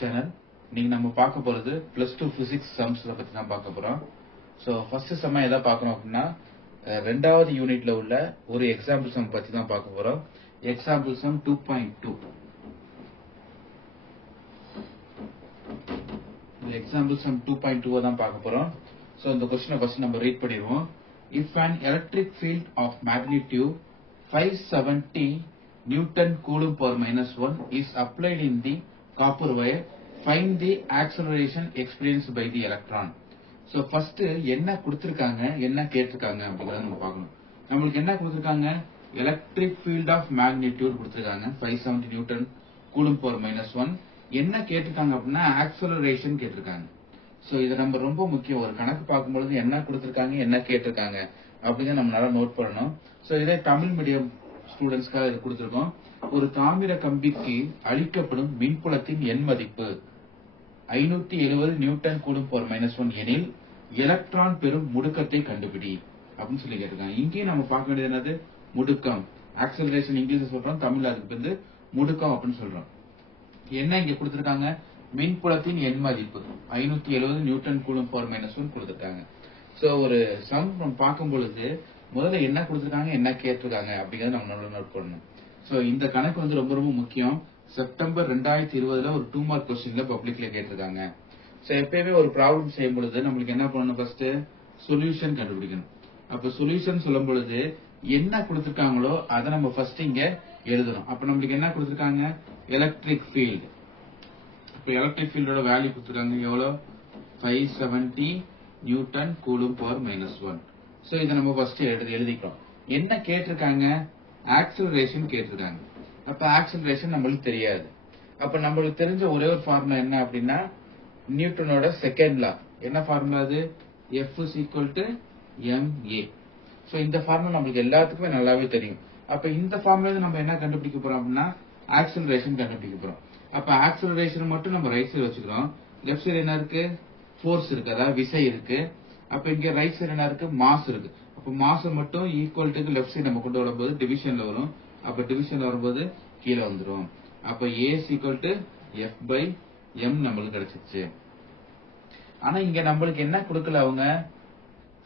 Channel. இன்னைக்கு நம்ம பார்க்க போறது +2 பிசிக்ஸ் சம்ஸ் பத்தி தான் பார்க்க போறோம். சோ ஃபர்ஸ்ட் சம் எதை பார்க்கணும் அப்படின்னா ரெண்டாவது யூனிட்ல உள்ள ஒரு எக்ஸாம்பிள் சம் பத்தி தான் பார்க்க போறோம். Example sum 2.2. இந்த எக்ஸாம்பிள் சம் 2.2 தான் பார்க்க போறோம். சோ இந்த क्वेश्चन ஃபர்ஸ்ட் நம்ம ரீட் பண்ணிடுவோம். If an electric field of magnitude 570 Newton Coulomb per -1 is applied in the copper wire, find the acceleration experienced by the electron. So first என்ன கொடுத்திருக்காங்க, என்ன கேட்டிருக்காங்க அப்படிங்கறத நம்ம பார்க்கணும். நமக்கு என்ன கொடுத்திருக்காங்க, electric field of magnitude கொடுத்திருக்காங்க 570 Newton Coulomb per -1. என்ன கேட்டிருக்காங்க அப்படின்னா acceleration கேட்டிருக்காங்க. சோ இது நம்ம ரொம்ப முக்கியம். ஒரு கணக்கு பார்க்கும்போது என்ன கொடுத்திருக்காங்க, என்ன கேட்டிருக்காங்க அப்படிங்கறத நம்ம நல்லா நோட் பண்ணணும். சோ இதே தமிழ் மீடியம் ஸ்டூடெண்ட்ஸ்க்காக இது கொடுத்திருக்கோம். ஒரு தாமிர கம்பிக்கு அளிக்கப்படும் மின்புலத்தின் எண் மதிப்பு 570 நியூட்டன் கூலும் per -1 எனில் எலக்ட்ரான் பெறும் முடுக்கத்தை கண்டுபிடி அப்படின்னு சொல்லி கேட்டிருக்காங்க. இங்கேயும் நம்ம பார்க்க வேண்டியது என்னது, முடுக்கம். ஆக்சலரேஷன் இங்கிலீஷ் சொல்றோம், தமிழ்ல அதுக்கு வந்து முடுக்கம் அப்படின்னு சொல்றோம். என்ன இங்க கொடுத்திருக்காங்க, மின்புலத்தின் எண் மதிப்பு 570 நியூட்டன் கூலும் per -1 கொடுத்திருக்காங்க. சோ ஒரு சம் நம்ம பார்க்கும் பொழுது முதல்ல என்ன கொடுத்திருக்காங்க, என்ன கேட்டிருக்காங்க அப்படிங்கறத நம்ம நல்லா நோட் பண்ணணும். சோ இந்த கணக்கு வந்து ரொம்ப ரொம்ப முக்கியம். செப்டம்பர் 2020 ஒரு 2 மார்க் क्वेश्चनல பப்ளிக்ல கேட்டிருக்காங்க. சோ எப்பவுமே ஒரு ப்ராப்ளம் செய்யும் பொழுது நம்மளுக்கு என்ன பண்ணணும், ஃபர்ஸ்ட் சொல்யூஷன் கண்டுபிடிக்கணும். அப்ப சொல்யூஷன் சொல்லும் பொழுது என்ன கொடுத்திருக்காங்களோ அதை நம்ம ஃபர்ஸ்ட் இங்க எழுதணும். அப்ப நம்மளுக்கு என்ன கொடுத்திருக்காங்க, எலக்ட்ரிக் ஃபீல்ட். இப்ப எலக்ட்ரிக் ஃபீல்டோட வேல்யூ கொடுத்திருக்காங்க எவ்வளவு, 570 நியூட்டன் கூலும் per -1. சோ இத நம்ம ஃபர்ஸ்ட் எழுதிக்கிறோம். என்ன கேட்டிருக்காங்க, ஆக்சலரேஷன் கேட்டிருக்காங்க. அப்ப ஆக்சலரேஷன் நம்மளுக்கு தெரியாது. அப்ப நம்மளுக்கு தெரிஞ்ச ஒரே ஒரு ஃபார்முலா என்ன அப்படின்னா நியூட்டனோட செகண்ட் லா. என்ன ஃபார்முலா அது, F = ma. சோ இந்த ஃபார்முலா நம்மளுக்கு எல்லாத்துக்குமே நல்லாவே தெரியும். அப்ப இந்த ஃபார்முலா நம்ம என்ன கண்டுபிடிக்க போறோம் அப்படின்னா ஆக்சலரேஷன் கண்டுபிடிக்க போறோம். அப்ப ஆக்சலரேஷன் மட்டும் நம்ம ரைட் சைடு வச்சுக்கிறோம். லெஃப்ட் சைடு என்ன இருக்கு, ஃபோர்ஸ் இருக்கு, அதாவது விசை இருக்கு. அப்ப இங்க ரைட் சைடு என்ன இருக்கு, மாஸ் இருக்கு. அப்ப மாஸ் மட்டும் ஈக்குவல் டு லெஃப்ட் சைடு நம்ம கொண்டு வரும்போது டிவிஷன்ல வரும். அப்ப டிவிஷன்ல வரும்போது கீழே வந்துரும். அப்ப A = F/m நம்மளுக்கு கிடைச்சிருச்சு. ஆனா இங்க நம்மளுக்கு என்ன கொடுக்கல, அவங்க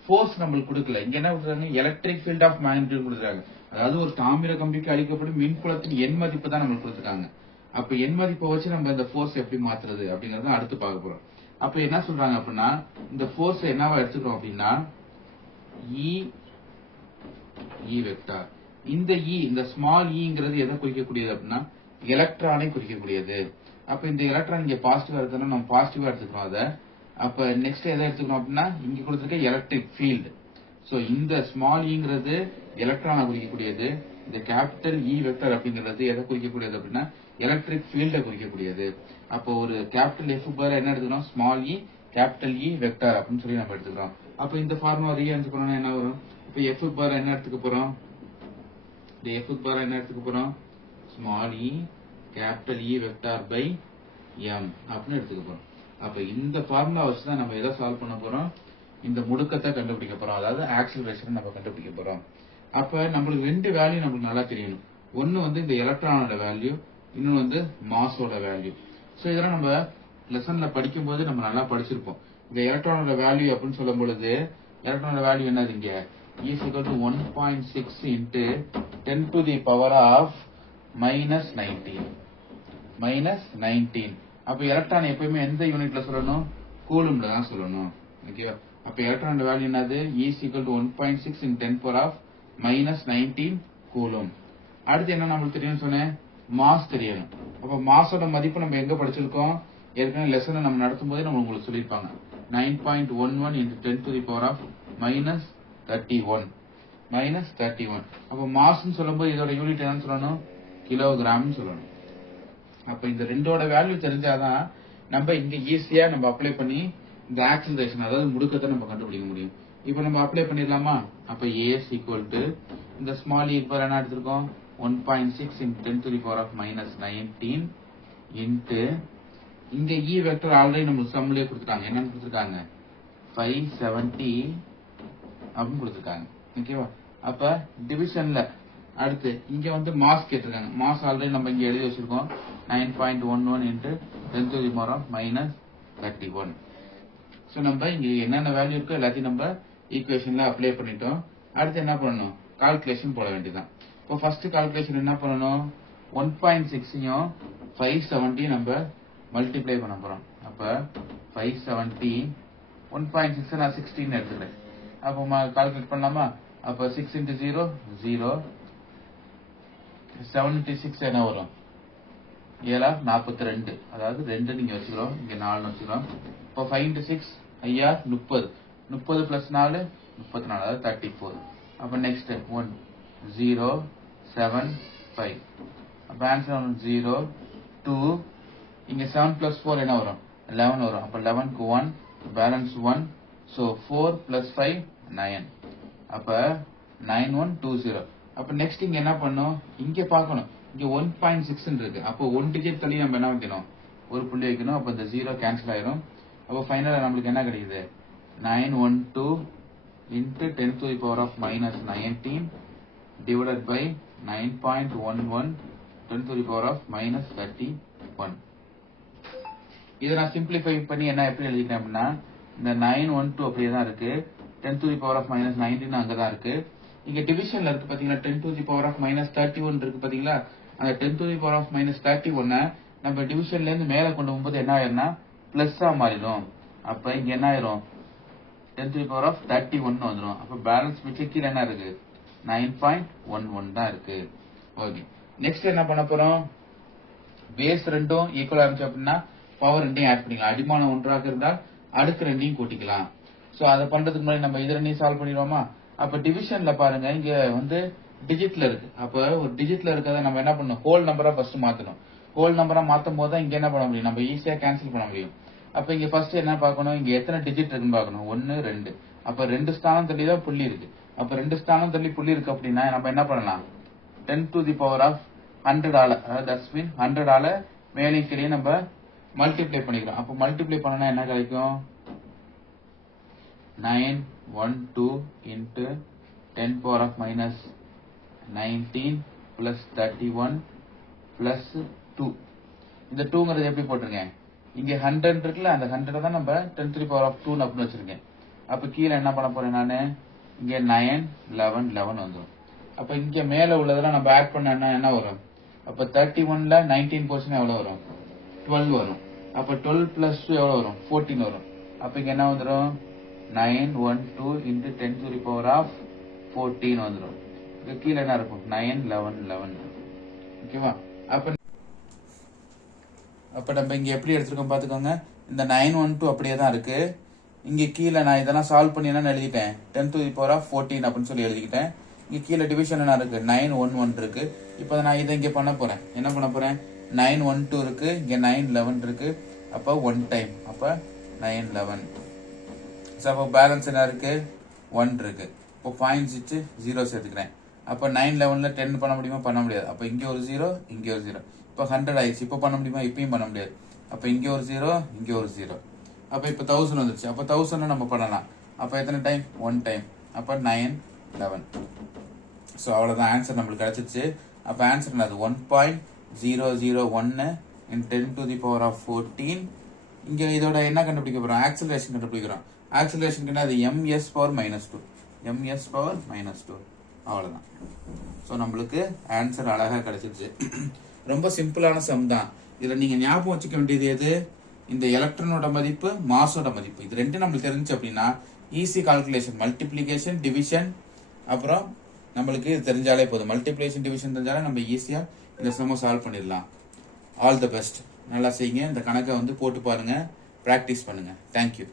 ஃபோர்ஸ் நம்மளுக்கு கொடுக்கல. இங்க என்ன கொடுக்குறாங்க, எலக்ட்ரிக் ஃபீல்ட் ஆஃப் மேக்னெட்டியூட் கொடுக்குறாங்க. அதாவது ஒரு தாமிர கம்பிக்கு அளிக்கப்படும் மின்புலத்தின் எண் மதிப்பு தான் நம்மளுக்கு கொடுத்துருக்காங்க. அப்ப எண் மதிப்பை வச்சு நம்ம இந்த ஃபோர்ஸ் எப்படி மாத்துறது அப்படிங்கறத அடுத்து பார்க்க போறோம். அப்ப என்ன சொல்றாங்க அப்படின்னா இந்த ஃபோர்ஸ் என்னவா எடுத்துக்கிறோம் அப்படின்னா E வெக்டார். இந்த E, இந்த ஸ்மால் ஈங்கிறது எதை குறிக்கக்கூடியது அப்படின்னா எலக்ட்ரானை குறிக்கக்கூடியது. அப்ப இந்த எலக்ட்ரான் இங்க பாசிட்டிவா இருக்கணும், நம்ம பாசிட்டிவா எடுத்துக்கிறோம் அதை. அப்ப நெக்ஸ்ட் எதை எடுத்துக்கணும் அப்படின்னா இங்க கொடுத்திருக்க எலக்ட்ரிக் ஃபீல்டு. சோ இந்த ஸ்மால் ஈங்கிறது எலக்ட்ரானை குறிக்கக்கூடியது. இந்த கேபிட்டல் E வெக்டார் அப்படிங்கிறது எதை குறிக்கக்கூடியது அப்படின்னா எலக்ட்ரிக் ஃபீல்டை குறிக்கக்கூடியது. அப்போ ஒரு கேபிட்டல் F பார் என்ன எடுத்துக்கிறோம், small E capital E vector அப்படின்னு சொல்லி நம்ம எடுத்துக்கிறோம். அப்ப இந்த ஃபார்முலா ரீஅரேஞ்ச் பண்ணா என்ன வரும், இப்ப F பார் என்ன எடுத்துக்க போறோம், இந்த F பார் என்ன எடுத்துக்க போறோம், small E capital E vector by m அப்படின்னு எடுத்துக்க போறோம். அப்ப இந்த ஃபார்முலா வச்சு தான் நம்ம எதை சால்வ் பண்ண போறோம், இந்த முடுக்கத்தை கண்டுபிடிக்க போறோம், அதாவது ஆக்சலரேஷன் நம்ம கண்டுபிடிக்க போறோம். அப்ப நம்மளுக்கு ரெண்டு வேல்யூ நம்மளுக்கு நல்லா தெரியணும். ஒன்னு வந்து இந்த எலக்ட்ரானோட வேல்யூ, இன்னொன்னு வந்து மாஸோட வேல்யூ. சோ இதெல்லாம் நம்ம லெசன்ல படிக்கும் போது நம்ம நல்லா படிச்சிருப்போம். இந்த எலக்ட்ரானோட வேல்யூ அப்படின்னு சொல்லும் பொழுது எலக்ட்ரானோட வேல்யூ என்னது, இங்க E = 1.6 × 10⁻⁻19 -19. அப்ப எலக்ட்ரான் எப்பயுமே எந்த யூனிட்ல சொல்லணும், கூலும்ல தான் சொல்லணும். ஓகேவா. அப்ப எலக்ட்ரானோட வேல்யூ என்னது, E = 1.6 × 10⁻⁻19 கூலும். அடுத்து என்ன நம்மளுக்கு தெரியும் சொன்னேன், மாஸ் தெரியணும். அப்ப மாஸோட மதிப்பு நம்ம எங்க படிச்சிருக்கோம், ஏற்கனவே லெசன் நம்ம நடத்தும் போதே நம்ம உங்களுக்கு சொல்லியிருப்பாங்க. 9.11 × 10⁻31 -31. அப்ப மாஸ்ன்னு சொல்லும்போது இதோட யூனிட் என்னன்னு சொல்லணும், கிலோகிராம் சொல்லணும். அப்ப இந்த ரெண்டோட வேல்யூ தெரிஞ்சாதான் நம்ம இங்க ஈஸியா நம்ம அப்ளை பண்ணி இந்த ஆக்சலரேஷன், அதாவது முடுக்கத்தை நம்ம கண்டுபிடிக்க முடியும். இப்ப நம்ம அப்ளை பண்ணிடலாமா. அப்ப A = இந்த ஸ்மால் E பார் என்ன எடுத்திருக்கோம், 1.6 × 10⁻⁻19 இன்ட்டு இங்க E வெக்டர் ஆல்ரெடி நம்ம சம்லயே கொடுத்துட்டாங்க. என்னன்னு கொடுத்துருக்காங்க, 570 அப்படின்னு கொடுத்துருக்காங்க. ஓகேவா. அப்ப டிவிஷன்ல அடுத்து இங்க வந்து மாஸ் கேட்டிருக்காங்க. மாஸ் ஆல்ரெடி நம்ம இங்க எழுதி வச்சிருக்கோம். 9.11 into 10 to the power of minus 31. So நம்ம இங்க என்னென்ன வேல்யூ இருக்கோ எல்லாத்தையும் நம்ம ஈக்குவேஷன்ல அப்ளை பண்ணிட்டோம். அடுத்து என்ன பண்ணணும், கால்குலேஷன் போட வேண்டியதான். இப்போ ஃபர்ஸ்ட் கால்குலேஷன் என்ன பண்ணணும், 1.6ஐயும் 570 நம்ம மல்டிப்ளை பண்ண போறோம். அப்ப 570 1.6 நான் 16 எடுத்துக்கிறேன். அப்போ கால்குலேட் பண்ணலாமா? அப்ப 6 into 0 0, 76 என்ன வரும், 742, அதாவது 2 நீங்க வச்சுக்கிறோம், இங்க 4 வச்சுக்கிறோம். இப்போ 5 into 6 ஐயா 30, 30 plus 4 34, அதாவது 34. அப்ப நெக்ஸ்ட் 1 0 7 5, அப்ப ஆன்சர் 0 2, இங்க 7 plus 4 என்ன வரும், 11 வரும். அப்ப 11க்கு 1, பேலன்ஸ் 1, so 4 plus 5 9, அப்ப 9120. அப்ப நெக்ஸ்ட் இங்க என்ன பண்ணும், இங்க பார்க்கணும், இங்க 1.6 இருக்கு. அப்போ 1 டிஜிட் தள்ளி நம்ம என்ன வைக்கணும், ஒரு புள்ளி வைக்கணும். அப்ப இந்த 0 கேன்சல் ஆயிரும். அப்போ ஃபைனலா நம்மளுக்கு என்ன கிடைக்குது, 912 into 10 to the power of minus 19 divided by 9.11 10 to the power of minus 31. இதை நான் சிம்பிளிஃபை பண்ணி என்ன எப்படி எழுதிக்கிறேன் அப்படின்னா, இந்த 912 அப்படியே தான் இருக்கு, 10 to the power of minus 19 அங்கதான் இருக்கு. இங்க டிவிஷன்ல இருக்கு பாத்தீங்களா, 10 to the power of minus 31 இருக்கு பாத்தீங்களா. அந்த 10 to the power of minus 31 நம்ம டிவிஷன்ல இருந்து மேல கொண்டு போகும்போது என்ன ஆயிரும்னா பிளஸ்ஸா மாறிடும். அப்ப இங்க என்ன ஆயிரும், 10 to the power of 31 வந்துடும். அப்ப பேலன்ஸ் மிச்சம் கீழே என்ன இருக்கு, 9.11 தான் இருக்கு. ஓகே, நெக்ஸ்ட் என்ன பண்ண போறோம், பேஸ் ரெண்டும் ஈக்குவலா இருந்துச்சு அப்படின்னா பவர் ரெண்டையும் ஆட் பண்ணிக்கலாம். அடிமானம் ஒன்றாக இருந்தால் அடுக்கு ரெண்டையும் கூட்டிக்கலாம். சோ அதை பண்றதுக்கு முன்னாடி நம்ம இது ரெண்டையும் சால்வ் பண்ணிடுவோமா. அப்ப டிவிஷன்ல பாருங்க, இங்க வந்து டிஜிட்ல இருக்கு. அப்ப ஒரு டிஜிட்ல இருக்கிறத நம்ம என்ன பண்ணணும், ஹோல் நம்பரா ஃபர்ஸ்ட் மாத்தணும். ஹோல் நம்பரா மாத்தும் போது தான் இங்க என்ன பண்ண முடியும், நம்ம ஈஸியா கேன்சல் பண்ண முடியும். அப்ப இங்க ஃபர்ஸ்ட் என்ன பார்க்கணும், இங்க எத்தனை டிஜிட் இருக்குன்னு பார்க்கணும், 1 2. அப்ப 2 ஸ்தானம் தள்ளி தான் புள்ளி இருக்கு. அப்ப 2 ஸ்தானம் தள்ளி புள்ளி இருக்கு அப்படின்னா நம்ம என்ன பண்ணலாம், 10 to the power of 100 ஆல, அதாவது தட்ஸ் மீன் 100 ஆல மேலையும் கீழே நம்ம மல்டிப்ளை பண்ணிக்கிறோம். அப்ப மல்டிப்ளை பண்ணனா என்ன கிடைக்கும், 912 into 10 power of minus 19 plus 31 plus 2. இந்த 2ங்கிறது எப்படி போட்டிருக்கேன், இங்க 100 இருக்குல்ல, அந்த 100 தான் நம்ம 10 to the power of 2 அப்படின்னு வச்சிருக்கேன். அப்ப கீழே என்ன பண்ண போறேன் நானு, இங்க 9 11 11 வந்துடும். அப்ப இங்க மேல உள்ளதெல்லாம் நம்ம ஆட் பண்ணா என்ன வரும், அப்ப 31ல 19 போர்ஷன் எவ்வளவு வரும், 12 வரும். அப்ப 12 plus 2 எவ்வளவு வரும், 14 வரும். அப்ப இங்க என்ன வந்துடும், 912 into 10 to the power of 14 வந்துடும். இங்க கீழே என்ன இருக்கும், 9 11 11. ஓகேவா. அப்ப நம்ம இங்க எப்படி எடுத்துருக்கோம் பாத்துக்கோங்க, இந்த 912 அப்படியே தான் இருக்கு. இங்க கீழே நான் இதெல்லாம் சால்வ் பண்ணி என்ன எழுதிட்டேன், 10 to the power of 14 அப்படின்னு சொல்லி எழுதிக்கிட்டேன். இங்க கீழே டிவிஷன் என்ன இருக்கு, 911 இருக்கு. இப்ப நான் இதை இங்க பண்ண போறேன், என்ன பண்ண போறேன், 912 இருக்கு, இங்க 911 இருக்கு. அப்ப 1 டைம், அப்ப 911. அப்ப பேலன்ஸ் என்ன இருக்கு, 1 இருக்கு. இப்போ பாயிண்ட்ஸ் வச்சு 0 சேர்த்துக்கிறேன். அப்ப 911ல 10 பண்ண முடியுமா, பண்ண முடியாது. அப்ப இங்க ஒரு 0, இங்க ஒரு 0. இப்ப 100 ஆயிடுச்சு. இப்ப பண்ண முடியுமா, இப்பயும் பண்ண முடியாது. அப்ப இங்க ஒரு 0, இங்க ஒரு 0. அப்ப இப்ப 1000 வந்துருச்சு. அப்ப 1000 நம்ம பண்ணலாம். அப்ப எத்தனை டைம், 1 டைம். அப்ப 911. சோ அவ்வளவுதான், ஆன்சர் நம்மளுக்கு கிடைச்சிருச்சு. அப்ப ஆன்சர் என்னது, 1.001 in 10 to the power of 14. இங்க இதோட என்ன கண்டுபிடிக்க போறோம், ஆக்சலரேஷன் கண்டுபிடிக்கிறோம். ஆக்சலரேஷன் அது ms பவர் -2, ms பவர் -2. அவ்வளவுதான். சோ நம்மளுக்கு ஆன்சர் அழகா கிடைச்சிருச்சு. ரொம்ப சிம்பிளான சம் தான். இதுல நீங்க ஞாபகம் வச்சுக்க வேண்டியது எது, இந்த எலக்ட்ரானோட மதிப்பு, மாஸோட மதிப்பு, இது ரெண்டும் நம்மளுக்கு தெரிஞ்சு அப்படின்னா ஈஸி கால்குலேஷன், மல்டிப்ளிகேஷன் டிவிஷன், அப்புறம் நம்மளுக்கு இது தெரிஞ்சாலே போதும். மல்டிப்ளிகேஷன் டிவிஷன் தெரிஞ்சாலே நம்ம ஈஸியா இந்த சம்ம சால்வ் பண்ணிடலாம். All the best. நல்லா செய்யுங்க. இந்த கணக்கை வந்து போட்டு பாருங்க, பிராக்டிஸ் பண்ணுங்க. தேங்க்யூ.